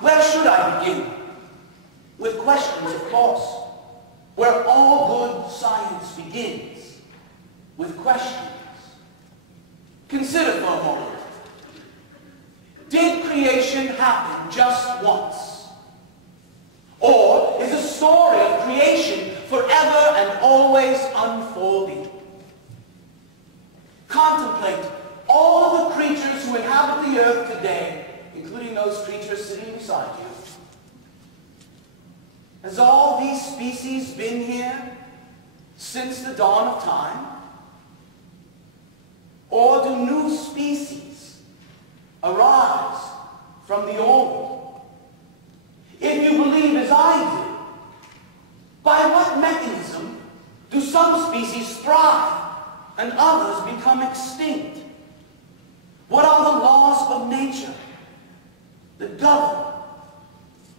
Where should I begin? With questions, of course. Where all good science begins. With questions. Consider for a moment. Did creation happen just once? Or is the story of creation forever and always unfolding? Contemplate all of the creatures who inhabit the earth today, including those creatures sitting beside you. Has all these species been here since the dawn of time? Or do new species arise from the old? If you believe as I do, by what mechanism do some species thrive and others become extinct? What are the laws of nature that govern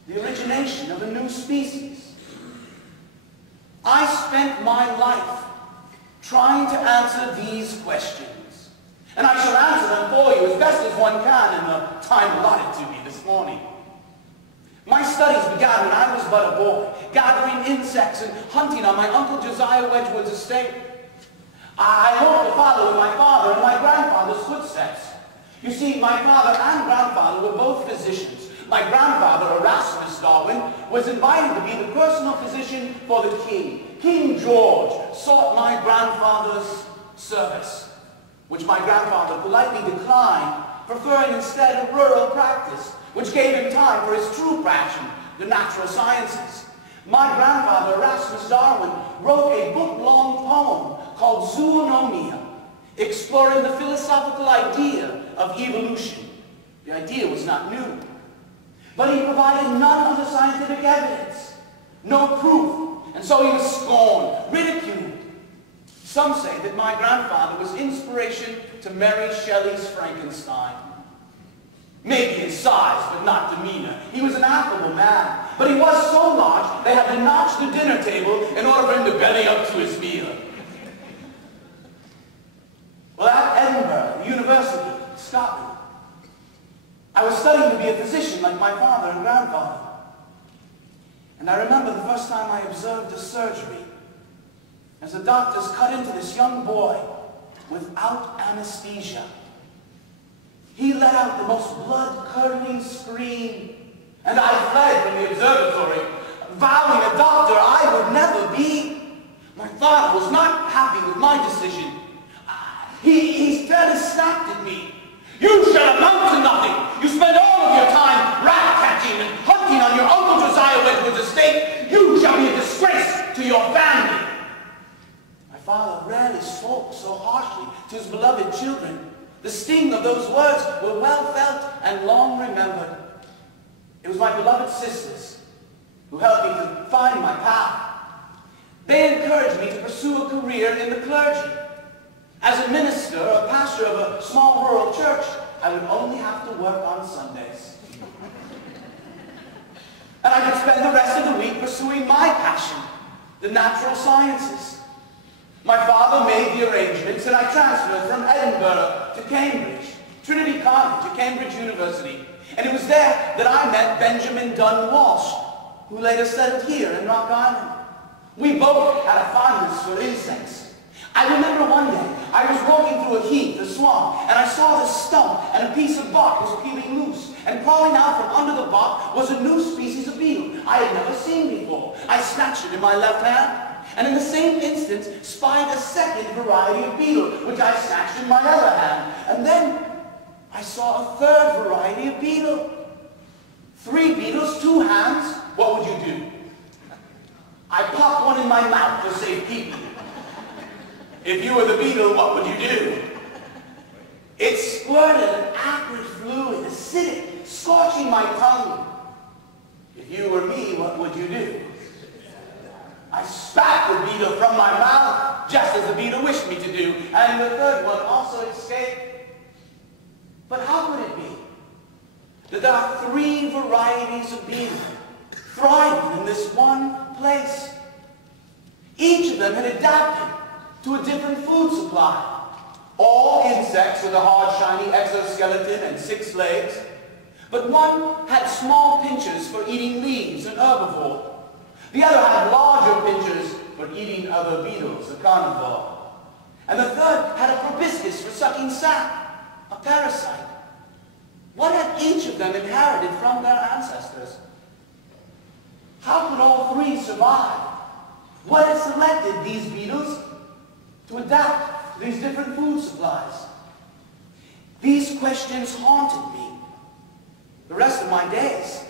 the origination of a new species? I spent my life trying to answer these questions, and I shall answer them for you as best as one can in the time allotted to me this morning. My studies began when I was but a boy, gathering insects and hunting on my Uncle Josiah Wedgwood's estate. I hoped to follow in my father and my grandfather's footsteps. You see, my father and grandfather were both physicians. My grandfather, Erasmus Darwin, was invited to be the personal physician for the king. King George sought my grandfather's service, which my grandfather politely declined, preferring instead a rural practice, which gave him time for his true passion, the natural sciences. My grandfather, Erasmus Darwin, wrote a book-long poem called Zoonomia, exploring the philosophical idea of evolution. The idea was not new, but he provided none of the scientific evidence, no proof, and so he was scorned, ridiculed. Some say that my grandfather was inspiration to Mary Shelley's Frankenstein. Maybe in size, but not demeanor. He was an affable man, but he was so large they had to notch the dinner table in order for him to belly up to his meal. Well, at Edinburgh University, Scotland, I was studying to be a physician like my father and grandfather. And I remember the first time I observed a surgery, as the doctors cut into this young boy without anesthesia. He let out the most blood-curdling scream, and I fled from the observatory, vowing a doctor I would never be. My father was not happy with my decision. He fairly snapped at me. You shall amount to nothing. You spend all of your time rat-catching and hunting on your Uncle Josiah Wedgwood's estate. You shall be a disgrace to your family. My father rarely spoke so harshly to his beloved children. The sting of those words were well felt and long remembered. It was my beloved sisters who helped me to find my path. They encouraged me to pursue a career in the clergy. As a minister or pastor of a small rural church, I would only have to work on Sundays. And I could spend the rest of the week pursuing my passion, the natural sciences. My father made the arrangements, and I transferred from Edinburgh to Cambridge, Trinity College at Cambridge University. And it was there that I met Benjamin Dunn Walsh, who later settled here in Rock Island. We both had a fondness for insects. I remember one day, I was walking through a heath, a swamp, and I saw this stump, and a piece of bark was peeling loose. And crawling out from under the bark was a new species of beetle I had never seen before. I snatched it in my left hand, and in the same instant spied a second variety of beetle, which I snatched in my other hand. And then I saw a third variety of beetle. 3 beetles, 2 hands. What would you do? I popped one in my mouth to save keeping. If you were the beetle, what would you do? It squirted an acrid fluid, acidic, scorching my tongue. If you were me, what would you do? I spat the beetle from my mouth, just as the beetle wished me to do, and the third one also escaped. But how could it be that there are 3 varieties of beetle thriving in this one place? Each of them had adapted to a different food supply. All insects with a hard, shiny exoskeleton and 6 legs, But one had small pincers for eating leaves, an herbivore. The other had larger pincers for eating other beetles, a carnivore. And the third had a proboscis for sucking sap, a parasite. What had each of them inherited from their ancestors? How could all three survive? What had selected these beetles to adapt to these different food supplies? These questions haunted me the rest of my days.